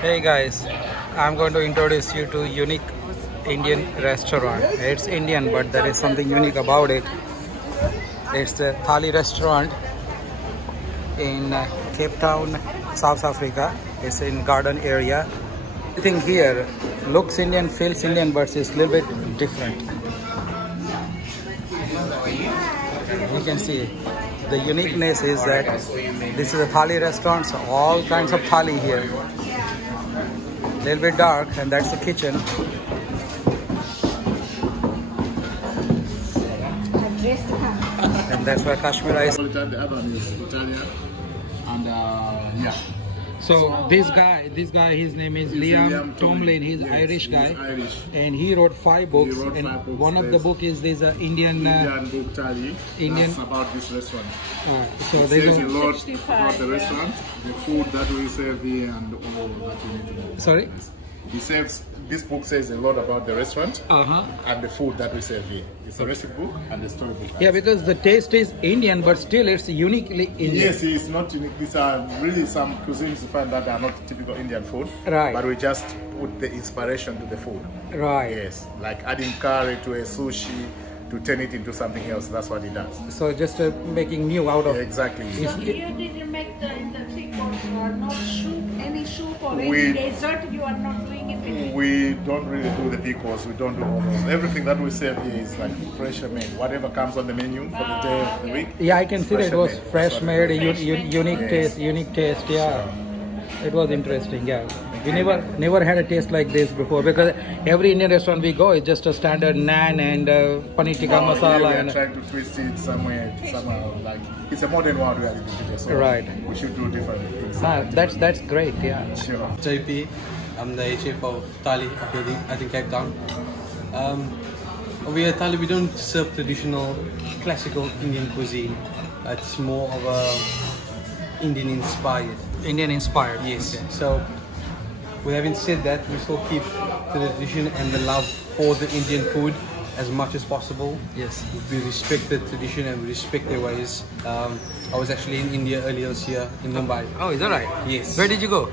Hey guys, I'm going to introduce you to unique Indian restaurant. It's Indian, but there is something unique about it. It's a Thali restaurant in Cape Town, South Africa. It's in garden area. Everything here looks Indian, feels Indian, but it's a little bit different. You can see the uniqueness is that this is a Thali restaurant, so all kinds of Thali here. Little bit dark, and that's the kitchen. And that's where Kashmir is. The other one is Italian, and yeah. So this guy, his name is Liam Tomlin. He's yes, Irish guy, Irish. And he wrote 5 books. One of the book is this Indian book Thali. Indian That's about this restaurant. So it there's says a lot about the restaurant, the food that we serve here, and all that you need to know. Sorry. He says this book says a lot about the restaurant and the food that we serve here. It's a recipe book and a story book. Yeah, because the taste is Indian, but still it's uniquely Indian. Yes, it's not unique. These are really some cuisines you find that are not typical Indian food. Right. But we just put the inspiration to the food. Right. Yes, like adding curry to a sushi to turn it into something else. That's what it does. So just making new out of. Exactly. So you didn't make the thing or not soup, any soup or We- any dessert, you are not doing it with We don't really do the pickles. We don't do all those. Everything that we serve here is like fresh made. Whatever comes on the menu for the day of the week. Yeah, I can see that it was fresh made, unique Yes. taste. Yeah, it was interesting. Yeah, we never had a taste like this before, because every Indian restaurant we go is just a standard naan and paneer tikka masala. We are And trying to twist it somewhere, somehow. Like it's a modern world we are living today, so Right. we should do different things. that's great. Yeah. Sure. JP, I'm the chef of Thali up in Cape Town. Over here at Thali, we don't serve traditional, classical Indian cuisine. It's more of a Indian inspired. Indian inspired. Yes. Okay. So, with having said that, we still keep the tradition and the love for the Indian food as much as possible. Yes. We respect the tradition and we respect their ways. I was actually in India earlier this year in Mumbai. Oh, is that right? Yes. Where did you go?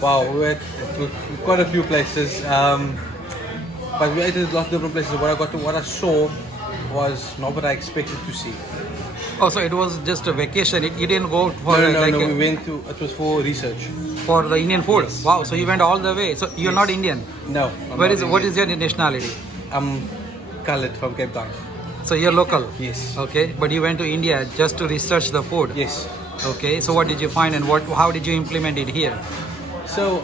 Wow, we were to quite a few places, but we ate at lots of different places. What I saw was not what I expected to see. Oh, so it was just a vacation. You didn't go for No. We went to. It was for research. for the Indian food. Yes. Wow. So you went all the way. So you're not Indian. No. What is your nationality? I'm Khalid from Cape Town. So you're local. Yes. Okay, but you went to India just to research the food. Yes. Okay. So what did you find, and how did you implement it here? So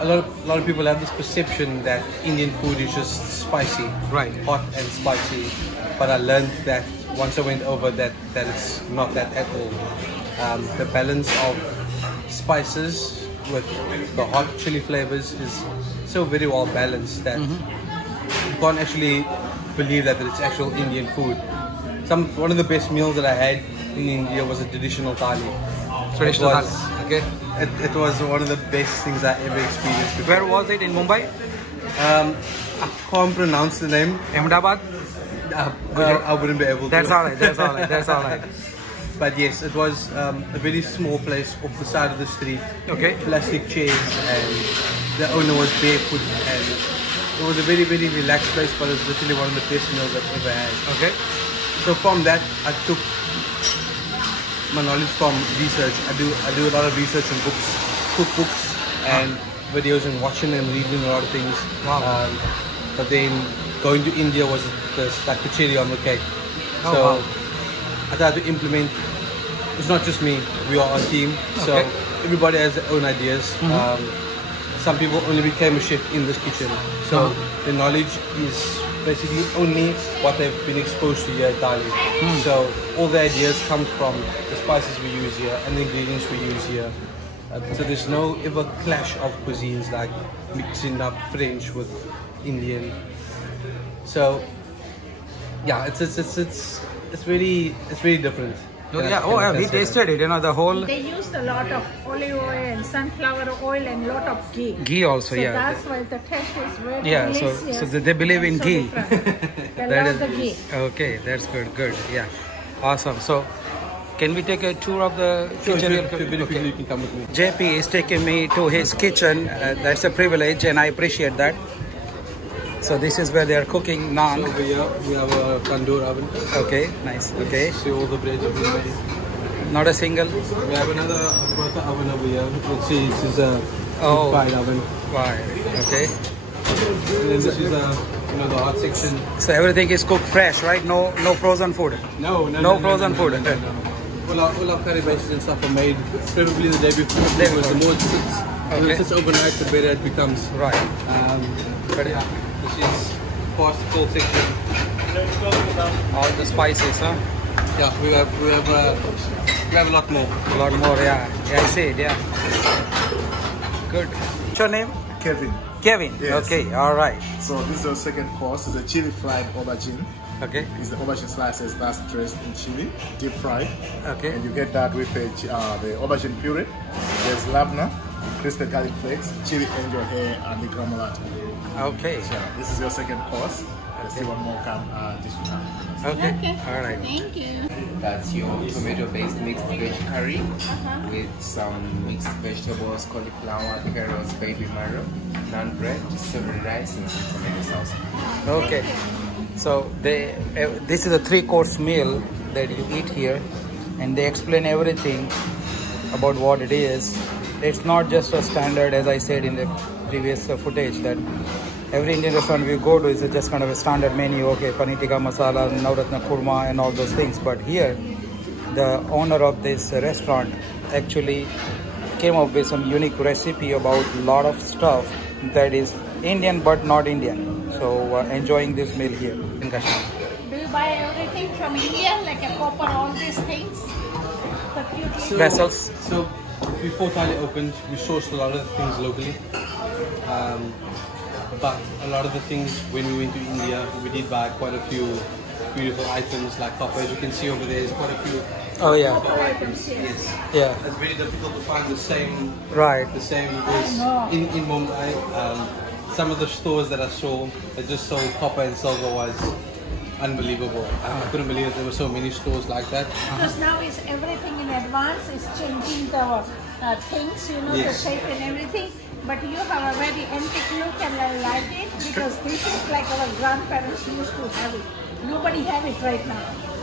a lot of people have this perception that Indian food is just spicy, Right. hot and spicy. But I learned that once I went over that it's not that at all. The balance of spices with the hot chili flavors is so very well balanced that you can't actually believe that it's actual Indian food. One of the best meals that I had in India was a traditional thali. Traditional It was- thali. Okay. It was one of the best things I ever experienced before. Where was it, in Mumbai? I can't pronounce the name. Ahmedabad? I wouldn't be able to. That's all right. That's all right. That's all right. But yes, it was a very small place off the side of the street. Okay. Plastic chairs, and the owner was barefoot, and it was a very, very relaxed place. But it was literally one of the best meals I've ever had. Okay. So from that, I took my knowledge from research. I do a lot of research on books, cookbooks, and videos, and watching and reading a lot of things. Wow. But then going to India was like the cherry on the cake. Oh, So wow. I tried to implement. It's not just me. We are a team. So Okay. everybody has their own ideas. Some people only became a chef in this kitchen. So the knowledge is basically only what they've been exposed to here at Thali. So all the ideas come from the spices we use here and the ingredients we use here. So there's no ever clash of cuisines, like mixing up French with Indian. So yeah, it's very different. Yeah. Oh, yeah. We tasted it. You know, the whole They used a lot of olive oil and sunflower oil and lot of ghee. ghee also. So Yeah. that's why the taste is very Yeah, so delicious. they believe in and so ghee. different. They That love the ghee. Okay, that's good. Yeah, awesome. So Can we take a tour of the Sure, kitchen? if you're very quickly, you can come with me. JP is taking me to his kitchen. That's a privilege and I appreciate that. So this is where they are cooking So naan. over here, we have a tandoor oven. Okay, nice. Okay, See all the breads have been made. not a single. We have another burger oven over here. Let's see, this is a Oh. fried oven. Right. Okay. And then this is the hot section. So everything is cooked fresh, right? No frozen food. No frozen food. All our curry bases and stuff are made preferably the day before. Day Because the more it sits, when Okay. it sits overnight, the better it becomes. Right. But yeah, this is past the cold section. All the spices, huh? Yeah, we have a lot more. A lot more, yeah. Yeah, I see it, yeah. Good. What's your name? Kevin. Kevin. Yes. Okay, all right. So this is the second course. It's a chili fried aubergine. Okay. It's the aubergine slices that's dressed in chili, deep fried. Okay. And you get that with the aubergine puree. There's labna, crispy garlic flakes, chili angel hair, and the granola. Okay. So this is your second course. Let's see one more dish we have. Okay. All right. Thank you. That's your tomato-based mixed veg curry with some mixed vegetables, cauliflower, carrots, baby marrow, naan bread, savory rice, and some tomato sauce. Okay. So this is a 3-course meal that you eat here, and they explain everything about what it is. It's not just a standard, as I said in the previous footage, that every Indian restaurant we go to is just kind of a standard menu. Okay, paneer tikka masala, navratna kurma, and all those things. But here, the owner of this restaurant actually came up with some unique recipe about a lot of stuff that is Indian but not Indian. So enjoying this meal here in Kashmir. Do you buy everything from India, like a copper, all these things? The cute Vessels. So before Thali opened, we sourced a lot of things locally. But a lot of the things when we went to India, we did buy quite a few beautiful items like copper. As you can see over there, there's quite a few. Oh yeah. items here. Yes. Yeah. It's very difficult to find the same. Right. The same because in Mumbai, some of the stores that I saw that just sold copper and silver was unbelievable. I couldn't believe that there were so many stores like that. Because now is everything in advance, is changing the things, Yes. the shape and everything. But you have a very antique look and I like it because this is like our grandparents used to have it. Nobody have it right now.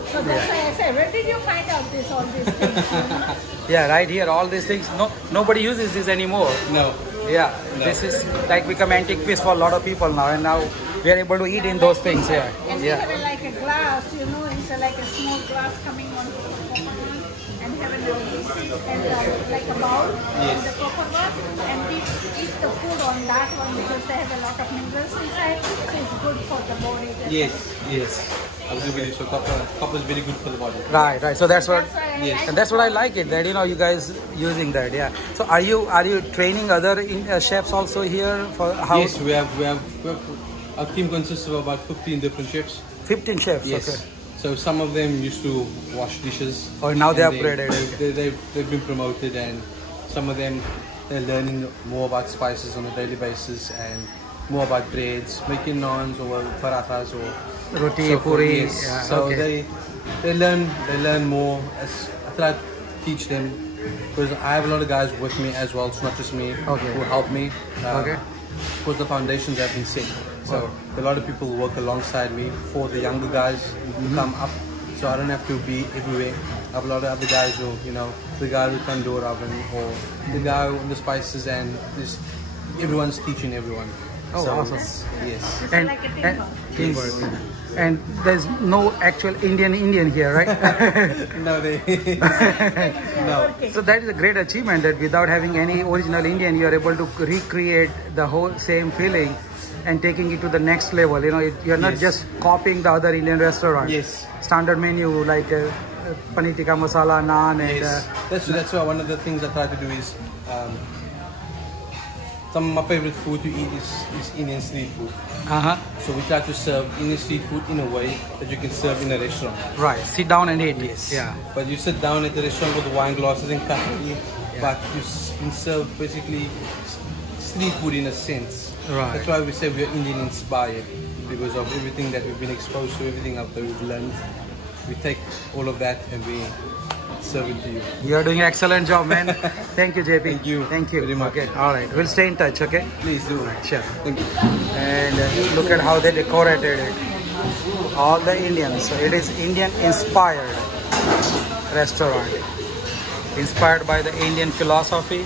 So that's why I said, where did you find out all these things? Yeah, right here, all these things. Nobody uses this anymore. No. Yeah, No. this is like become antique piece for a lot of people now, and now we are able to eat in those things. Yeah, And we yeah. have like a glass, it's like a small glass coming on the copper one and having a pieces and like a bowl and the copper one and we eat the food on that one because they have a lot of minerals inside, so it's good for the body. Yes. I agree with you. So copper is very good for the body. Right. So that's what, That's why I Yes. like and that's what I like it. That you guys using that. Yeah. So are you training other chefs also here for how? Yes, we have. Our team consists of about 15 different chefs. 15 chefs. Yes. Okay. So some of them used to wash dishes. Oh, now they and upgraded. They've been promoted, and some of them they're learning more about spices on a daily basis and more about breads, making naans or parathas or Roti, so forth, puri. yes. Yeah, So okay. they learn more. As I try to teach them because I have a lot of guys with me as well. It's not just me Okay. who help me. Okay. Because the foundations have been set. So a lot of people work alongside me for the younger guys who come up. So I don't have to be everywhere. I have a lot of other guys who, the guy with tandoor oven or the guy with the spices and everyone's teaching everyone. Oh, so, awesome. Yes. It's like a teamwork. Teamwork. And there's no actual Indian here, right? No, no. So that is a great achievement that without having any original Indian, you are able to recreate the whole same feeling and taking it to the next level. You're not Yes. just copying the other Indian restaurant. Yes. Standard menu like paneer tikka masala, naan, and Yes. That's why one of the things I try to do is some of my favorite food to eat is Indian street food. So we try to serve Indian street food in a way that you can serve in a restaurant. right. Sit down and eat. Yes. Yeah. But you sit down at the restaurant with wine glasses and cutlery, but you can serve basically street food in a sense. Right. That's why we say we are Indian inspired because of everything that we've been exposed to, everything that we've learned. We take all of that and we serve it to you. You are doing excellent job, man. Thank you, JP. Thank you. Thank you Very much. Okay, all right. We'll stay in touch, okay? Please do. Sure. Thank you. And look at how they decorated it. All the Indians. So it is Indian inspired restaurant. Inspired by the Indian philosophy